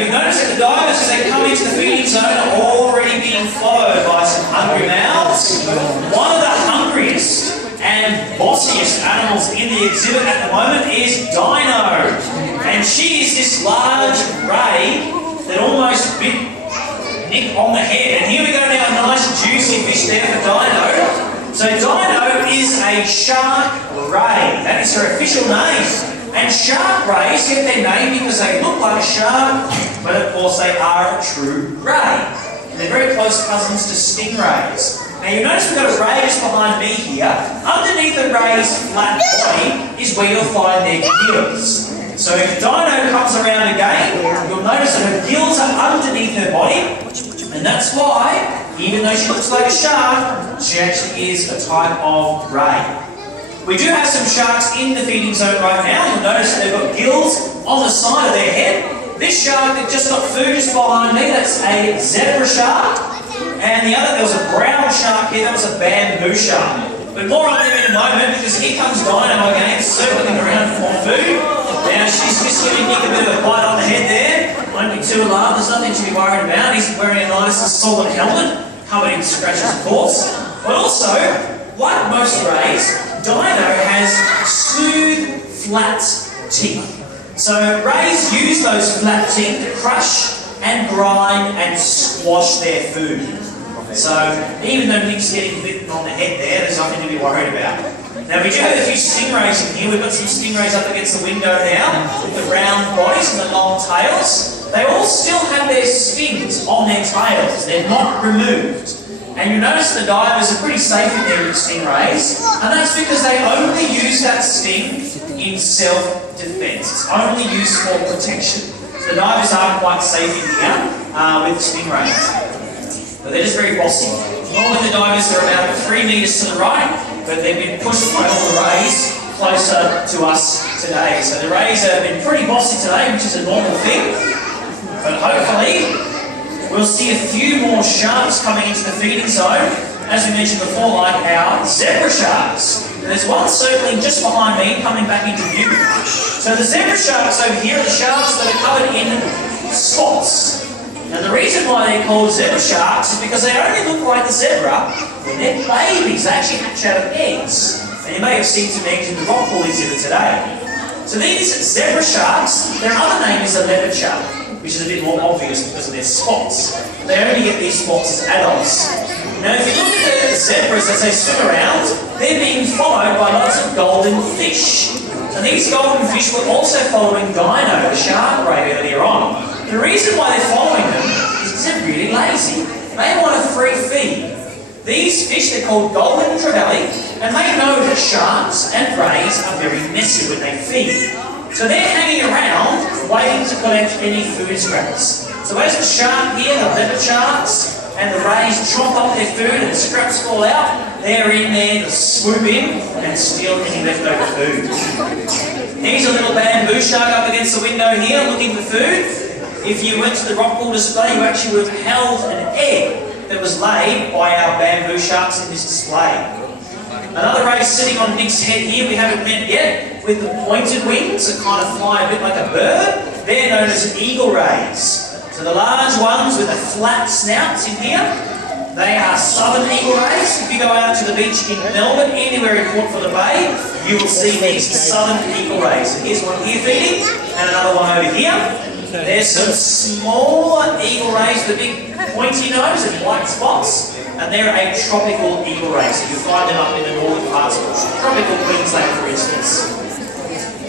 you've noticed that the divers, as they come into the feeding zone, are already being followed by some hungry mouths. One of the hungriest and bossiest animals in the exhibit at the moment is Dino. And she is this large ray that almost bit Nick on the head. And here we go now, a nice juicy fish there for Dino. So Dino is a shark ray. That is her official name. And shark rays get their name because they look like a shark, but of course they are a true ray. And they're very close cousins to stingrays. Now you notice we've got a ray just behind me here. Underneath the ray's flat body is where you'll find their gills. So if Dino comes around again, you'll notice that her gills are underneath her body, and that's why, even though she looks like a shark, she actually is a type of ray. We do have some sharks in the feeding zone right now. You'll notice they've got gills on the side of their head. This shark that just got food just behind me, that's a zebra shark. And the other, there was a brown shark here, that was a bamboo shark. But more on them in a moment, because here comes Dino again, circling around for food. Now she's just giving Nick a bit of a bite on the head there. Don't be too alarmed, there's nothing to be worried about. He's wearing a nice solid helmet, covered in scratches of course. But also, like most rays, Dino has smooth, flat teeth. So rays use those flat teeth to crush and grind and squash their food. So even though Nick's getting bitten on the head there's nothing to be worried about. Now we do have a few stingrays in here. We've got some stingrays up against the window now with the round bodies and the long tails. They all still have their stings on their tails. They're not removed. And you notice the divers are pretty safe in there with stingrays, and that's because they only use that sting in self-defense. It's only used for protection. So the divers are quite safe in here with the stingrays. But they're just very bossy. Normally the divers are about 3 metres to the right, but they've been pushed by all the rays closer to us today. So the rays have been pretty bossy today, which is a normal thing. But hopefully we'll see a few more sharks coming into the feeding zone, as we mentioned before, like our zebra sharks. And there's one circling just behind me, coming back into view. So the zebra sharks over here are the sharks that are covered in spots. And the reason why they're called zebra sharks is because they only look like the zebra when they're babies. They actually hatch out of eggs. And you may have seen some eggs in the rock pool exhibit today. So these zebra sharks, their other name is a leopard shark, which is a bit more obvious because of their spots. They only get these spots as adults. Now if you look at the zebras as they swim around, they're being followed by lots of golden fish. And these golden fish were also following Dino, the shark ray earlier on. The reason why they're following them is because they're really lazy. They want a free feed. These fish, they're called golden trevally, and they know that sharks and rays are very messy when they feed. So they're hanging around, waiting to collect any food scraps. So as the shark here, the leopard sharks, and the rays chomp up their food and the scraps fall out, they're in there to swoop in and steal any leftover food. Here's a little bamboo shark up against the window here, looking for food. If you went to the rock pool display, you actually would have held an egg that was laid by our bamboo sharks in this display. Another ray sitting on Nick's head here we haven't met yet, with the pointed wings that kind of fly a bit like a bird. They're known as eagle rays. So the large ones with the flat snouts in here, they are southern eagle rays. If you go out to the beach in Melbourne, anywhere in Port Phillip Bay, you will see these southern eagle rays. So here's one here feeding, and another one over here. There's some smaller eagle rays with a big pointy nose and white spots, and they're a tropical eagle ray. So you find them up in the northern parts of tropical Queensland, for instance.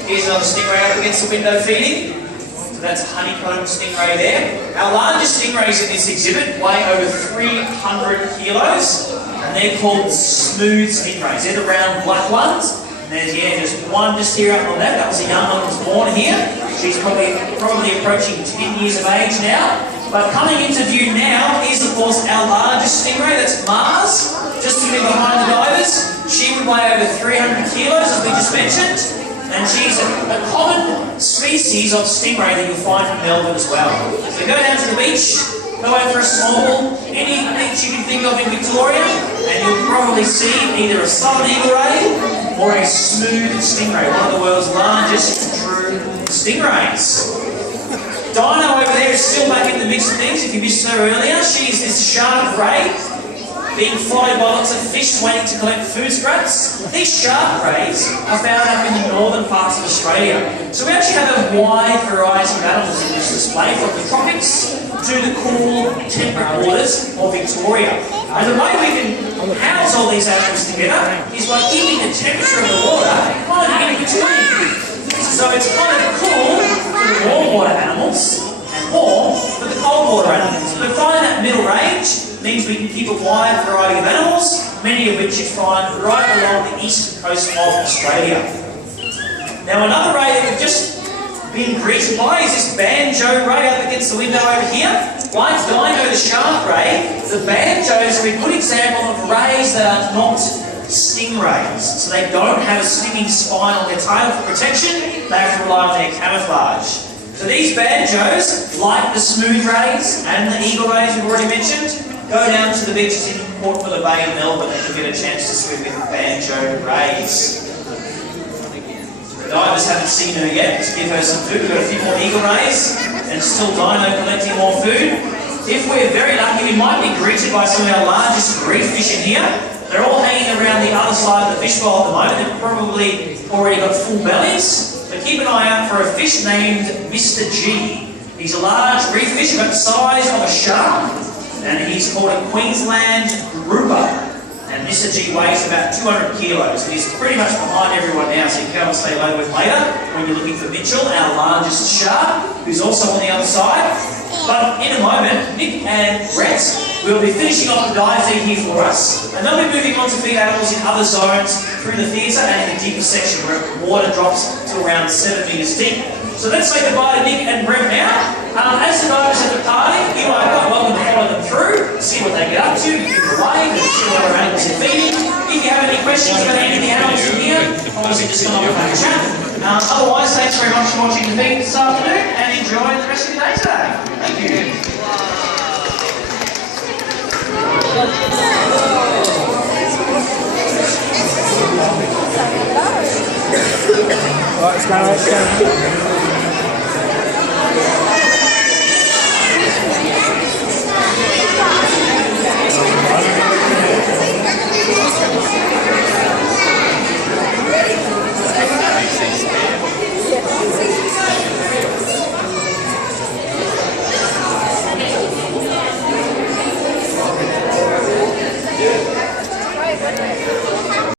Here's another stingray up against the window feeding. So that's a honeycomb stingray there. Our largest stingrays in this exhibit weigh over 300 kilos, and they're called smooth stingrays. They're the round black ones. There's just one just here up on that. That was a young one that was born here. She's probably approaching 10 years of age now. But coming into view now is, of course, our largest stingray. That's Mars, just to be behind the divers. She would weigh over 300 kilos, as we just mentioned. And she's a common species of stingray that you'll find from Melbourne as well. So go down to the beach, go out for a small, any beach you can think of in Victoria, and you'll probably see either a southern eagle ray or a smooth stingray, one of the world's largest true stingrays. Dino over there is still back in the mix of things. If you missed her earlier, she's this shark ray being followed by lots of fish waiting to collect food scraps. These shark rays are found up in the northern parts of Australia. So we actually have a wide variety of animals in this display, from the tropics to the cool, temperate waters of Victoria. And the way we can house all these animals together is by keeping the temperature of the water kind of in between. So it's kind of cool for the warm water animals and warm for the cold water animals. But finding that middle range means we can keep a wide variety of animals, many of which you find right along the eastern coast of Australia. Now another ray that we've just been greeted by is this banjo ray up against the window over here. Like Dino the shark ray, the banjos are a good example of rays that are not stingrays. So they don't have a stinging spine on their tail for protection, they have to rely on their camouflage. So these banjos, like the smooth rays and the eagle rays we've already mentioned, go down to the beaches in Port Phillip Bay in Melbourne and you'll get a chance to swim with banjo rays. The divers haven't seen her yet. Let's give her some food. We've got a few more eagle rays and still Dino collecting more food. If we're very lucky, we might be greeted by some of our largest reef fish in here. They're all hanging around the other side of the fish bowl at the moment. They've probably already got full bellies. But keep an eye out for a fish named Mr. G. He's a large reef fish about the size of a shark, and he's called a Queensland grouper. And Mr. G weighs about 200 kilos. And he's pretty much behind everyone now, so you can go and say hello with later when you're looking for Mitchell, our largest shark, who's also on the other side. But in a moment, Nick and Brett will be finishing off the dive feed here for us, and they'll be moving on to feed animals in other zones through the theatre and in the deeper section where water drops to around 7 metres deep. So let's say goodbye to Nick and Brett now. As the divers at the party, you are quite welcome to follow them through, see what they get up to, give them a wave, and see what other animals are feeding. If you have any questions about any of the animals in here, obviously just come up and have a chat. Otherwise, thanks very much for watching the feed this afternoon, and enjoy the rest of your day today. Thank you. Right, it's going.